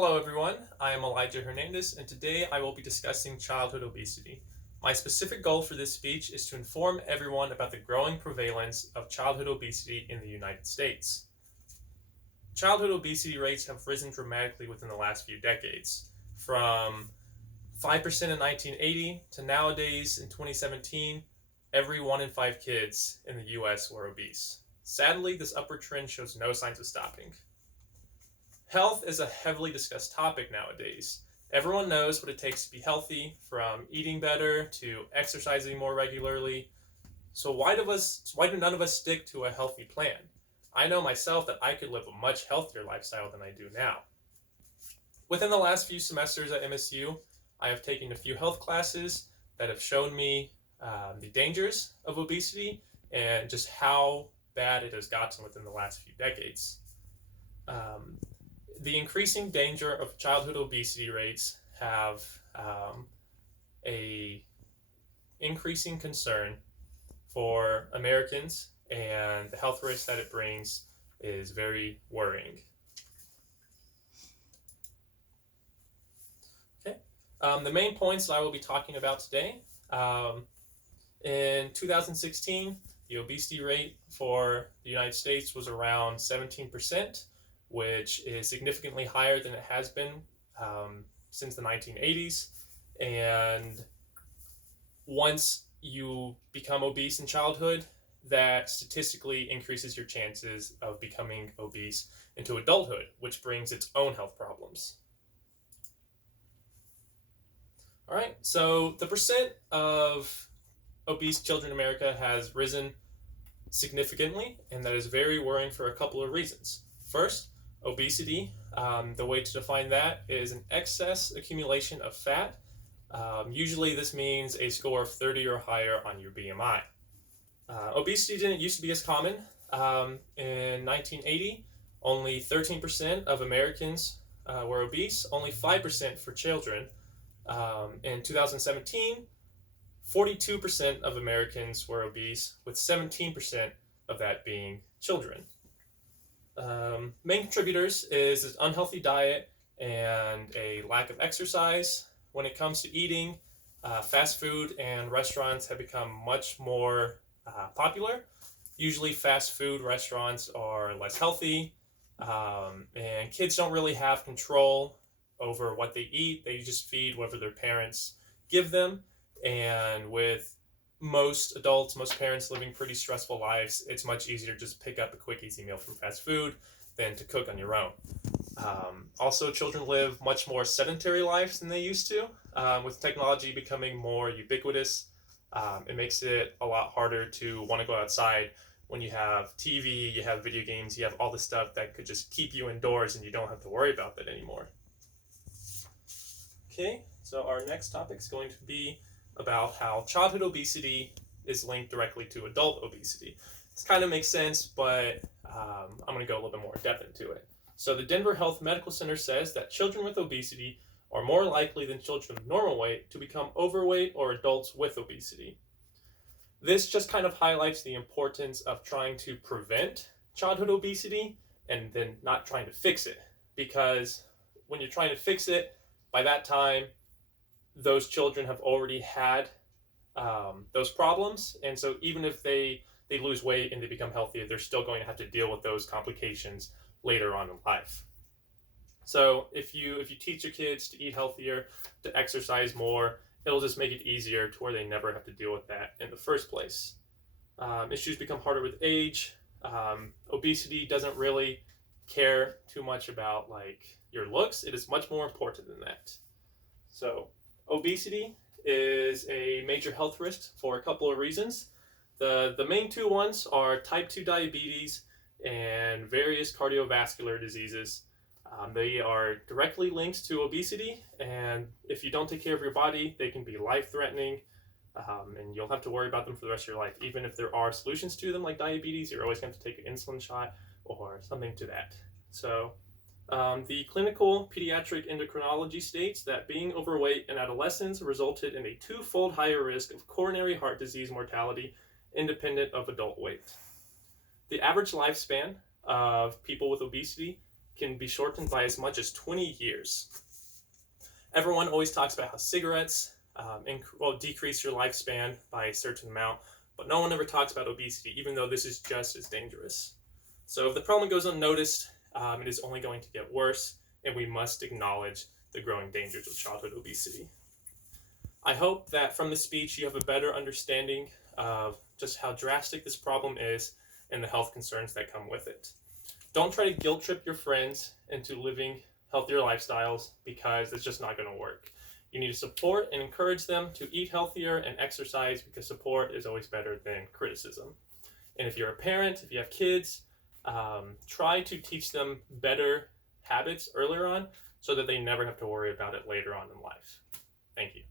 Hello everyone, I am Elijah Hernandez, and today I will be discussing childhood obesity. My specific goal for this speech is to inform everyone about the growing prevalence of childhood obesity in the United States. Childhood obesity rates have risen dramatically within the last few decades, from 5% in 1980 to nowadays in 2017, every 1 in 5 kids in the US were obese. Sadly, this upward trend shows no signs of stopping. Health is a heavily discussed topic nowadays. Everyone knows what it takes to be healthy, from eating better to exercising more regularly. So why do none of us stick to a healthy plan? I know myself that I could live a much healthier lifestyle than I do now. Within the last few semesters at MSU, I have taken a few health classes that have shown me the dangers of obesity and just how bad it has gotten within the last few decades. The increasing danger of childhood obesity rates have a increasing concern for Americans, and the health risk that it brings is very worrying. Okay, the main points that I will be talking about today. In 2016, the obesity rate for the United States was around 17%, which is significantly higher than it has been since the 1980s. And once you become obese in childhood, that statistically increases your chances of becoming obese into adulthood, which brings its own health problems. All right, so the percent of obese children in America has risen significantly, and that is very worrying for a couple of reasons. First, obesity, the way to define that is an excess accumulation of fat. Usually this means a score of 30 or higher on your BMI. Obesity didn't used to be as common. In 1980, only 13% of Americans were obese, only 5% for children. In 2017, 42% of Americans were obese, with 17% of that being children. Main contributors is an unhealthy diet and a lack of exercise. When it comes to eating, fast food and restaurants have become much more popular. Usually fast food restaurants are less healthy, and kids don't really have control over what they eat. They just feed whatever their parents give them, and with most adults, most parents living pretty stressful lives, it's much easier to just pick up a quick, easy meal from fast food than to cook on your own. Also, children live much more sedentary lives than they used to. With technology becoming more ubiquitous, it makes it a lot harder to want to go outside when you have TV, you have video games, you have all the stuff that could just keep you indoors and you don't have to worry about that anymore. Okay, so our next topic is going to be about how childhood obesity is linked directly to adult obesity. This kind of makes sense, but I'm going to go a little bit more in depth into it. So the Denver Health Medical Center says that children with obesity are more likely than children of normal weight to become overweight or adults with obesity. This just kind of highlights the importance of trying to prevent childhood obesity and then not trying to fix it. Because when you're trying to fix it, by that time, those children have already had those problems, and so even if they lose weight and they become healthier, they're still going to have to deal with those complications later on in life. So if you teach your kids to eat healthier, to exercise more, it'll just make it easier to where they never have to deal with that in the first place. Issues become harder with age. Obesity doesn't really care too much about like your looks. It is much more important than that. So obesity is a major health risk for a couple of reasons. The main two ones are type 2 diabetes and various cardiovascular diseases. They are directly linked to obesity, and if you don't take care of your body, they can be life-threatening, and you'll have to worry about them for the rest of your life. Even if there are solutions to them like diabetes, you're always going to take an insulin shot or something to that. So the clinical pediatric endocrinology states that being overweight in adolescents resulted in a twofold higher risk of coronary heart disease mortality independent of adult weight. The average lifespan of people with obesity can be shortened by as much as 20 years. Everyone always talks about how cigarettes decrease your lifespan by a certain amount, but no one ever talks about obesity, even though this is just as dangerous. So if the problem goes unnoticed, it is only going to get worse, and we must acknowledge the growing dangers of childhood obesity. I hope that from this speech you have a better understanding of just how drastic this problem is and the health concerns that come with it. Don't try to guilt trip your friends into living healthier lifestyles, because it's just not going to work. You need to support and encourage them to eat healthier and exercise, because support is always better than criticism. And if you're a parent, if you have kids, try to teach them better habits earlier on so that they never have to worry about it later on in life. Thank you.